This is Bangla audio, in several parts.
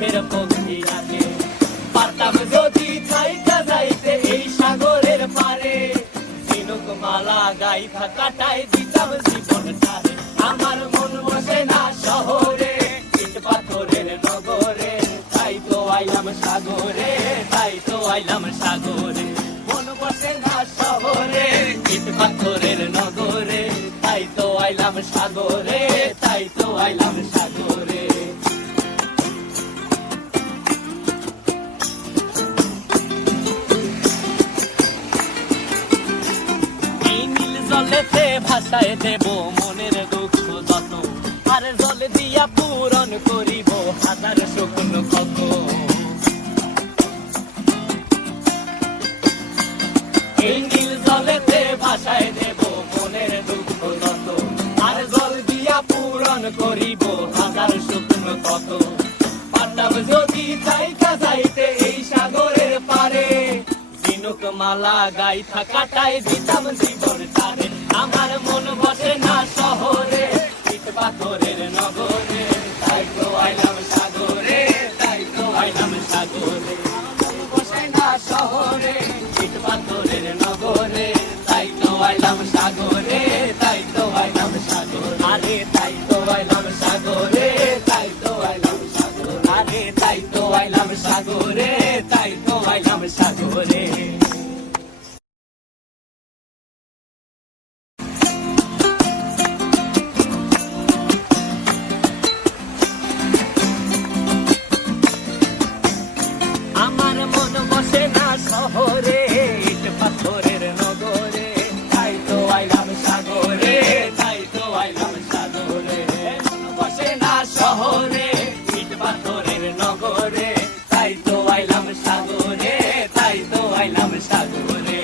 সুখের পক্ষী ডাকে। পারতাম যদি থাইকা যাইতে এই সাগরের পারে, ঝিনুক মালা গাইথা কাটাই দিতাম জীবনটারে। আমার মন বসে না শহরে, ইট পাথরের নগরে, তাই তো আইলাম সাগরে, তাই তো আইলাম সাগরে। মন বসে না শহরে, ইট পাথরের নগরে, তাই তো আইলাম সাগরে, তাই তো আইলাম সাগরে। এই নীল জলেতে ভাসায় দেব মনের দুঃখ যত, আর জল দিয়া পূরণ করিব হাজার শুকনো ক্ষত। এই নীল জলেতে ভাসায় দেব মনের দুঃখ যত, আর জল দিয়া পূরণ করিব হাজার শুকনো ক্ষত। পারতাম যদি থাইকা যাইতে এই সাগরের পারে, ঝিনুক মালা গাইথা কাটাই দিতাম জীবনটারে। আমার মন বসে না শহরে, ইট পাথরের নগরে, তাই তো আইলাম সাগরে, তাই তো আইলাম সাগরে। মন বসে না শহরে, ইট পাথরের নগরে, তাই তো আইলাম সাগরে, তাই তো আইলাম সাগরে। আরে তাই তো আইলাম সাগরে, তাই তো আইলাম সাগরে। আরে তাই তো আইলাম সাগরে, তাই তো আইলাম সাগরে। আমার মন বসে না শহরে, ইট পাথরের নগরে, তাই তো আইলাম সাগরে, তাই তো আইলাম সাগরে। মন বসে না শহরে, ইট পাথরের নগরে, তাই তো আইলাম সাগরে, তাই তো আইলাম সাগরে।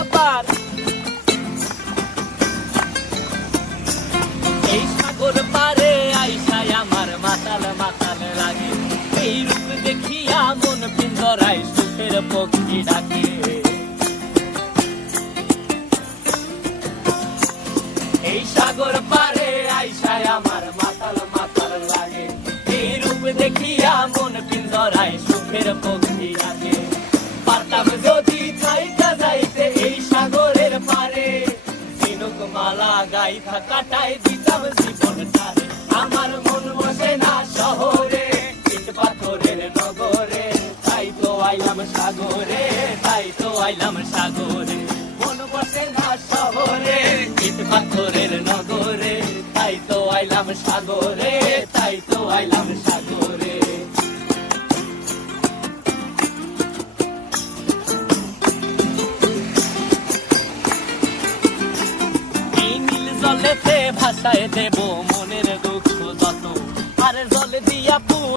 আবার এই সাগর পারে আইসায় আমার মাতাল মাতাল লাগে, এই রূপ দেখিয়া মন পিঞ্জরায় সুখের পক্ষী ডাকে। এই সাগর পারে আইসায় আমার মাতাল মাতাল লাগে, এই রূপ দেখিয়া মন পিঞ্জরায় সুখের পক্ষী ডাকে। পারতাম যদি থাইকা যাইতে এই সাগরের পারে, ঝিনুক মালা গাইথা কাটাই দিতাম জীবনটারে। আমার মন বসে না শহরে, ইট পাথরের নগরে, তাই তো আইলাম সাগরে, তাই তো আইলাম সাগরে। মন বসে না শহরে, ইট পাথরের নগরে, তাই তো আইলাম সাগরে, তাই তো আইলাম সাগরে। এই নীল জলেতে ভাসায় দেব